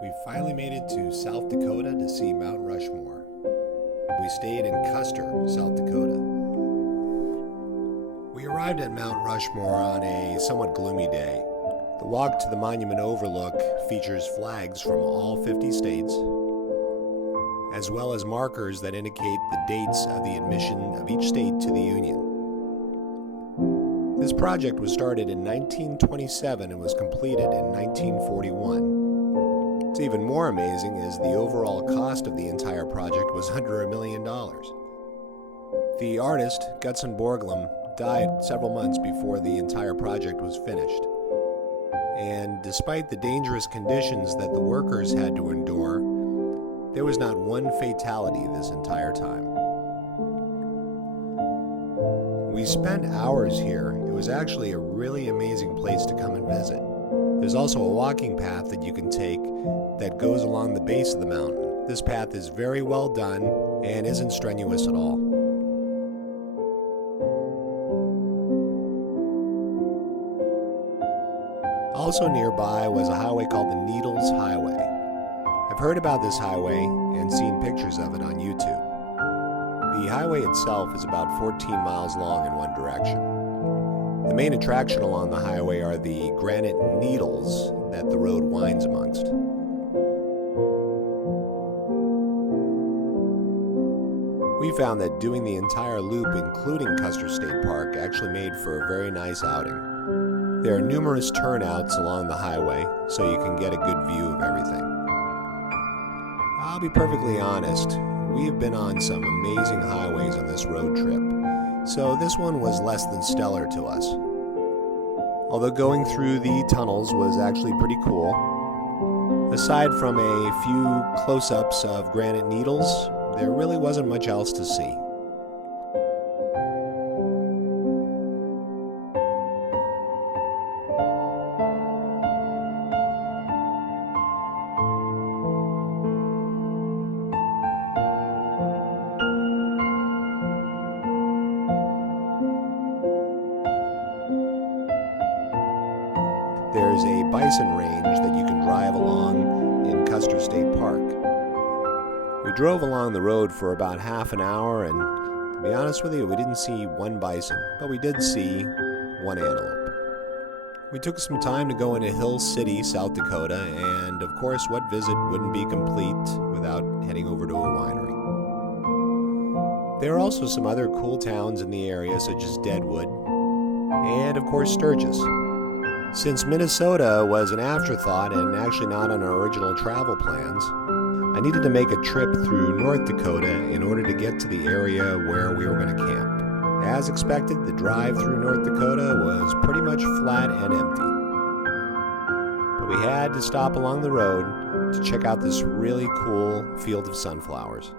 We finally made it to South Dakota to see Mount Rushmore. We stayed in Custer, South Dakota. We arrived at Mount Rushmore on a somewhat gloomy day. The walk to the monument overlook features flags from all 50 states, as well as markers that indicate the dates of the admission of each state to the Union. This project was started in 1927 and was completed in 1941. What's even more amazing is the overall cost of the entire project was under $1 million. The artist, Gutzon Borglum, died several months before the entire project was finished. And despite the dangerous conditions that the workers had to endure, there was not one fatality this entire time. We spent hours here. It was actually a really amazing place to come and visit. There's also a walking path that you can take that goes along the base of the mountain. This path is very well done and isn't strenuous at all. Also nearby was a highway called the Needles Highway. I've heard about this highway and seen pictures of it on YouTube. The highway itself is about 14 miles long in one direction. The main attraction along the highway are the granite needles that the road winds amongst. We found that doing the entire loop, including Custer State Park, actually made for a very nice outing. There are numerous turnouts along the highway, so you can get a good view of everything. I'll be perfectly honest, we have been on some amazing highways on this road trip, so this one was less than stellar to us. Although going through the tunnels was actually pretty cool, aside from a few close-ups of granite needles, there really wasn't much else to see. There's a bison range that you can drive along in Custer State Park. We drove along the road for about half an hour, and to be honest with you, we didn't see one bison, but we did see one antelope. We took some time to go into Hill City, South Dakota, and of course, what visit wouldn't be complete without heading over to a winery. There are also some other cool towns in the area, such as Deadwood, and of course, Sturgis. Since Minnesota was an afterthought and actually not on our original travel plans, I needed to make a trip through North Dakota in order to get to the area where we were going to camp. As expected, the drive through North Dakota was pretty much flat and empty. But we had to stop along the road to check out this really cool field of sunflowers.